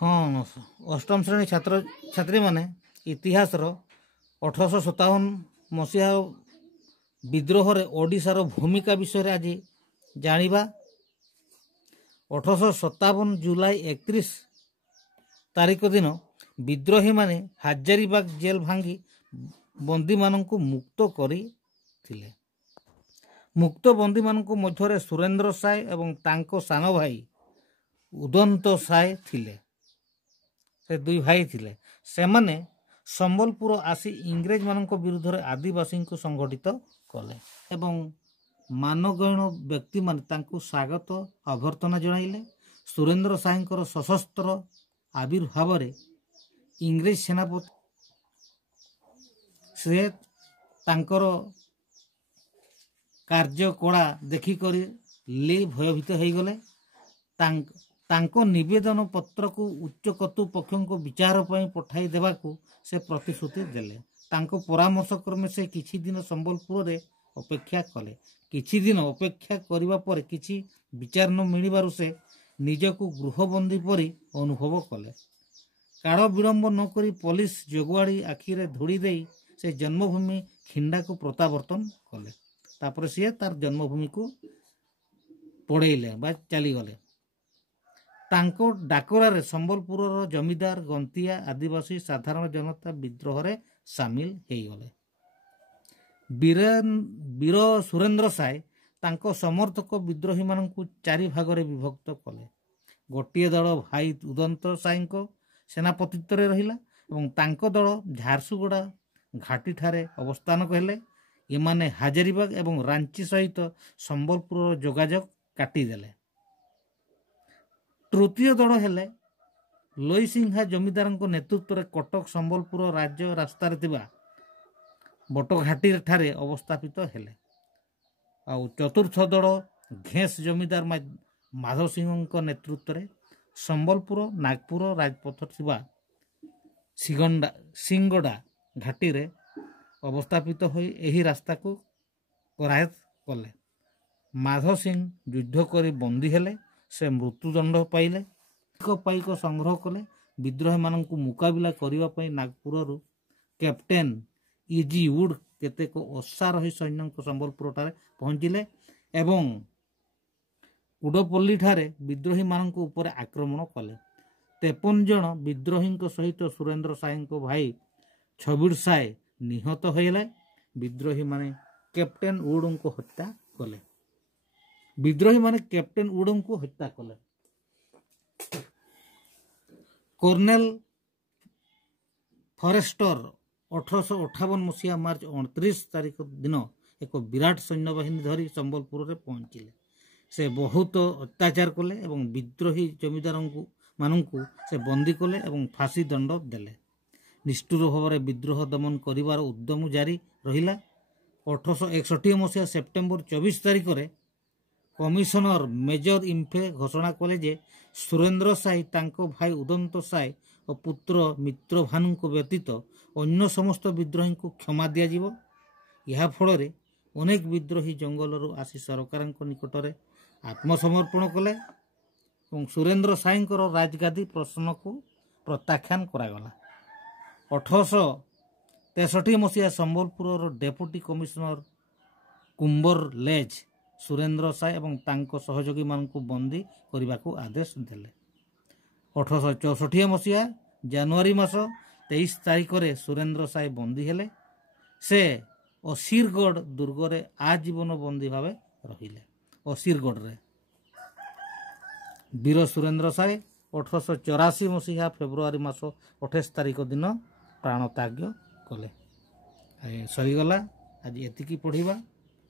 हाँ अष्टम श्रेणी छात्र छात्री माने इतिहास 1857 मसीहा विद्रोह रे ओडिशार भूमिका विषय आज जानिबा। 1857 जुलाई 31 तारीख दिन विद्रोही माने हजारीबाग जेल भांगी बंदी माननकु मुक्त करी थिले। मुक्त बंदी माननकु मध्यरे सुरेंद्र साय एवं तांको सानो भाई उदंत साय थिले। से दुई भाई थिले। से माने संबलपुर आसी इंग्रेज माननक विरुद्ध रे आदिवासी को संगठित कले एवं मानगण्य व्यक्ति माने तांको स्वागत अभ्यर्थना जणाइले। सुरेंद्र सायंकर सशस्त्र आविर्भाव रे इंग्रेज सेनापति से तांकर कार्यकला देखिकरी भयभीत हो गले। तांको निवेदन पत्र को उच्च कर्तृपक्ष को विचार पर पठाई देवाकू से प्रतिश्रुति देले। तांको परामर्श क्रमे से किछि दिन संबलपुर रे अपेक्षा कले। किछि दिन अपेक्षा करिबा पर किछि विचार न मिलिबारु से निजको गृहबंदी परी अनुभव कले। काल विलंब न करी पुलिस जोगवाड़ी आखिरे धूड़ी देई से जन्मभूमि खिंडा को प्रत्यावर्तन कले। तापर सी तार जन्मभूमि को पड़ेले बा चली गले। तांको डाकरारे संबलपुर जमीदार गंतिया आदिवासी साधारण जनता विद्रोह रे सामिल हो गले। वीर सुरेंद्र साय तांको समर्थक विद्रोही माननकु चारि भाग रे विभक्त कले। गोटिए दल भाई उदंत सायंको सेनापतित्व रे रहिला एवं तांको दल झारसुगुड़ा घाटी ठारे अवस्थान कले। एमाने हजारीबाग एवं रांची सहित संबलपुर जोगाजोग काटी देले। तृतीय दल हेले लोईसिंहा जमीदार नेतृत्व रे कटक संबलपुर राज्य रास्तार थिबा बटघाटी ठारे अवस्थापित हेले। आउ चतुर्थ दल घेस जमीदार माधव सिंह नेतृत्व रे संबलपुर नागपुर राजपथ थिबा सिंगड़ा घाटी रे अवस्थापित होई एही रास्ता को करायत कले। माधव सिंह युद्ध करी बंदी हेले। से मृत्युदंड पाइले। पाइक संग्रह कले। विद्रोही माननकु मुकाबिला करिवा पई नागपुर कैप्टेन इजी वुड केतेक अश्वारोही सैन्य संबलपुर ठारे पहुंचिले एवं उडपल्ली ठारे विद्रोही माननकु ऊपर आक्रमण कले। 53 जन विद्रोही सहित सुरेंद्र साय भाई छबिड़ साय निहत होइले। विद्रोही माने कैप्टेन वुड को हत्या कले। विद्रोही माने कैप्टेन वुड को हत्या कले। कर्नेल फॉरेस्टर 1858 मसीहा मार्च 29 तारीख दिन एक विराट सैन्य बाहिनी धरी संबलपुर रे पहुंचिले। से बहुत अत्याचार कले एवं विद्रोही जमीदार माननकु से बंदी कले एवं फांसी दंड देले। निष्ठुर भाव विद्रोह दमन करिवार उद्यम जारी रहिला। 1861 मसीहा सेप्टेम्बर 24 तारीख रे कमिशनर मेजर इम्फे घोषणा कले जे सुरेंद्र साय तांको भाई उदंत साय और पुत्र मित्र भानु को व्यतीत अन्य समस्त विद्रोही को क्षमा दिया जिवो। यह फल रे अनेक विद्रोही जंगल आसी सरकार निकट में आत्मसमर्पण कले और सुरेंद्र सायंकर राजगादी प्रश्न को प्रत्याख्यान करागला। 1863 मसीहा संबलपुर डेपुटी कमिशनर कुंबर लेज सुरेंद्र साय एवं तांको सहयोगी मानकु बंदी करने को आदेश देले। 1864 मसीहा जनवरी मास 23 तारीख रे सुरेंद्र साय बंदी हेले। से असीरगढ़ दुर्ग रे आजीवन बंदी भावे रहिले। असीरगढ़ रे वीर सुरेंद्र साय 1884 मसीहा फेब्रुआरी मास 28 तारीख दिन प्राण त्याग कले। सरीगला आज एतिकी पढ़िबा।